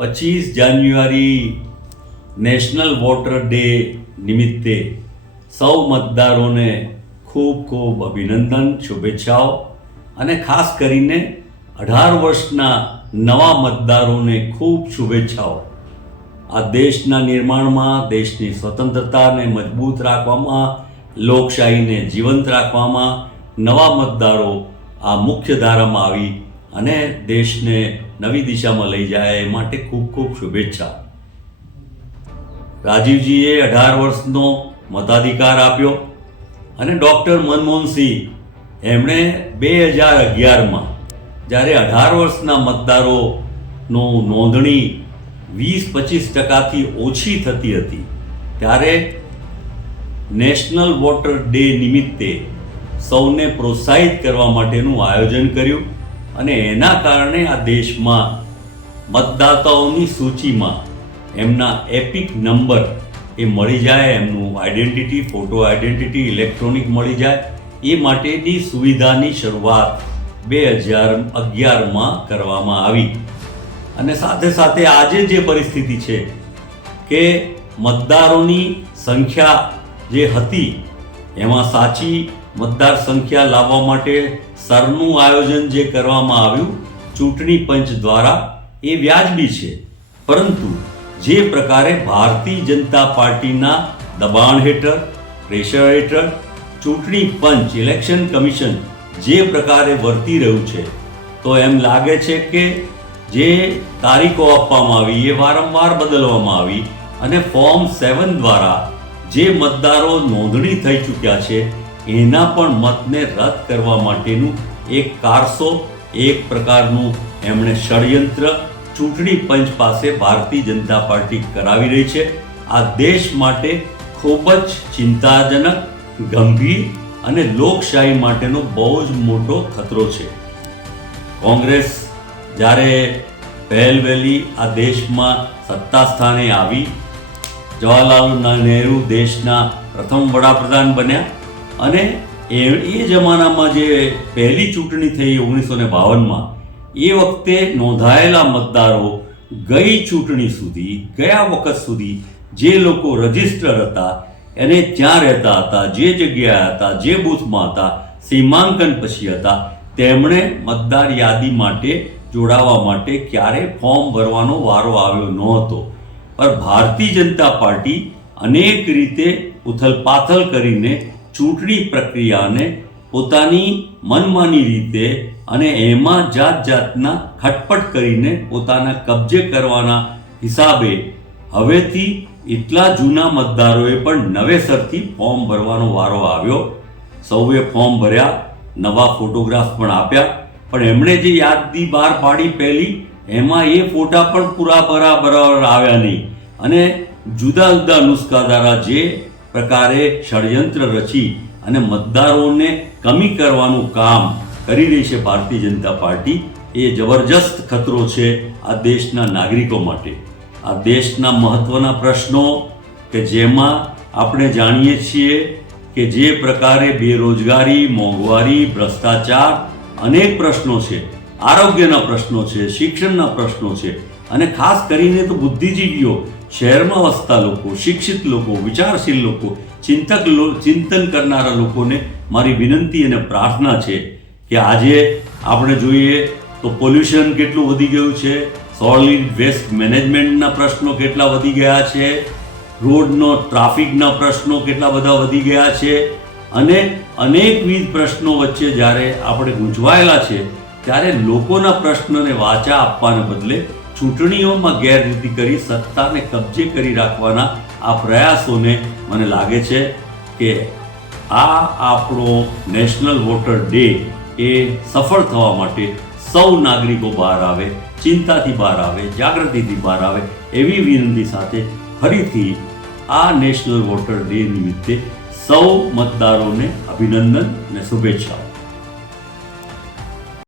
25 જાન્યુઆરી national water day નિમિત્તે સૌ મતદારોને ખૂબ ખૂબ અભિનંદન, શુભેચ્છાઓ અને ખાસ કરીને 18 વર્ષના નવા મતદારોને ખૂબ શુભેચ્છાઓ. આ દેશના નિર્માણમાં, દેશની સ્વતંત્રતાને મજબૂત રાખવામાં, લોકશાહીને જીવંત રાખવામાં નવા મતદારો આ મુખ્ય ધારામાં આવી અને દેશને નવી દિશામાં લઈ જાય એ માટે ખૂબ ખૂબ શુભેચ્છા. રાજીવજીએ 18 વર્ષનો મતાધિકાર આપ્યો અને ડૉક્ટર મનમોહનસિંહ એમણે 2011માં જ્યારે 18 વર્ષના મતદારોનું નોંધણી 20-25% ઓછી થતી હતી ત્યારે નેશનલ વોટર ડે નિમિત્તે સૌને પ્રોત્સાહિત કરવા માટેનું આયોજન કર્યું અને એના કારણે આ દેશમાં મતદાતાઓની સૂચિમાં એમના એપિક નંબર એ મળી જાય, એમનું આઈડેન્ટિટી, ફોટો આઈડેન્ટિટી ઇલેક્ટ્રોનિક મળી જાય એ માટેની સુવિધાની શરૂઆત 2011માં કરવામાં આવી. અને સાથે સાથે આજે જે પરિસ્થિતિ છે કે મતદારોની સંખ્યા જે હતી એમાં સાચી મતદાર સંખ્યા લાવવા માટે સરનું આયોજન જે કરવામાં આવ્યું ચૂંટણી પંચ દ્વારા એ વ્યાજબી છે, પરંતુ જે પ્રકારે ભારતીય જનતા પાર્ટીના દબાણ હેઠળ, પ્રેશર હેઠળ ચૂંટણી પંચ, ઇલેક્શન કમિશન જે પ્રકારે વર્તી રહ્યું છે તો એમ લાગે છે કે જે તારીખો આપવામાં આવી એ વારંવાર બદલવામાં આવી અને ફોર્મ 7 દ્વારા જે મતદારો નોંધણી થઈ ચૂક્યા છે એના પણ મતને રદ કરવા માટેનું એક કારસો, એક પ્રકારનું એમણે ષડયંત્ર ચૂંટણી પંચ પાસે ભારતીય જનતા પાર્ટી કરાવી રહી છે. આ દેશ માટે ખૂબ જ ચિંતાજનક, ગંભીર અને લોકશાહી માટેનો બહુ જ મોટો ખતરો છે. કોંગ્રેસ જ્યારે પહેલવહેલી આ દેશમાં સત્તા સ્થાને આવી, જવાહરલાલ નહેરુ દેશના પ્રથમ વડાપ્રધાન બન્યા અને એ જમાનામાં જે પહેલી ચૂંટણી થઈ 1952માં એ વખતે નોંધાયેલા મતદારો ગઈ ચૂંટણી સુધી, ગયા વખત સુધી જે લોકો રજિસ્ટર હતા એને ત્યાં રહેતા હતા, જે જગ્યાએ હતા, જે બૂથમાં હતા, સીમાંકન પછી હતા, તેમણે મતદાર યાદી માટે જોડાવા માટે ક્યારેય ફોર્મ ભરવાનો વારો આવ્યો નહોતો. પણ ભારતીય જનતા પાર્ટી અનેક રીતે ઉથલપાથલ કરીને ચૂંટણી પ્રક્રિયાને પોતાની મનમાની રીતે અને એમાં જાત જાતના ખટપટ કરીને પોતાના કબજે કરવાના હિસાબે હવેથી એટલા જૂના મતદારોએ પણ નવેસરથી ફોર્મ ભરવાનો વારો આવ્યો. સૌએ ફોર્મ ભર્યા, નવા ફોટોગ્રાફ પણ આપ્યા, પણ એમણે જે યાદી બહાર પાડી પહેલી એમાં એ ફોટા પણ પૂરા બરાબર આવ્યા નહીં અને જુદા જુદા નુસ્ખા દ્વારા જે પ્રકારે ષડયંત્ર રચી અને મતદારોને કમી કરવાનું કામ કરી રહી છે ભારતીય જનતા પાર્ટી, એ જબરજસ્ત ખતરો છે આ દેશના નાગરિકો માટે. આ દેશના મહત્ત્વના પ્રશ્નો કે જેમાં આપણે જાણીએ છીએ કે જે પ્રકારે બેરોજગારી, મોંઘવારી, ભ્રષ્ટાચાર અનેક પ્રશ્નો છે, આરોગ્યના પ્રશ્નો છે, શિક્ષણના પ્રશ્નો છે અને ખાસ કરીને તો બુદ્ધિજીવીઓ, શહેરમાં વસતા લોકો, શિક્ષિત લોકો, વિચારશીલ લોકો, ચિંતન કરનારા લોકોને મારી વિનંતી અને પ્રાર્થના છે કે આજે આપણે જોઈએ તો પોલ્યુશન કેટલું વધી ગયું છે, સોલિડ વેસ્ટ મેનેજમેન્ટના પ્રશ્નો કેટલા વધી ગયા છે, રોડનો ટ્રાફિકના પ્રશ્નો કેટલા બધા વધી ગયા છે અને અનેકવિધ પ્રશ્નો વચ્ચે જ્યારે આપણે ગૂંચવાયેલા છે ત્યારે લોકોના પ્રશ્નોને વાચા આપવાને બદલે ચૂંટણીઓમાં ગેરરીતિ કરી સત્તાને કબજે કરી રાખવાના આ પ્રયાસોને મને લાગે છે કે આ આપણો નેશનલ વોટર ડે એ સફળ થવા માટે સૌ નાગરિકો બહાર આવે, ચિંતાથી બહાર આવે, જાગૃતિથી બહાર આવે એવી વિનંતી સાથે ફરીથી આ નેશનલ વોટર ડે નિમિત્તે સૌ મતદારોને અભિનંદન અને શુભેચ્છાઓ.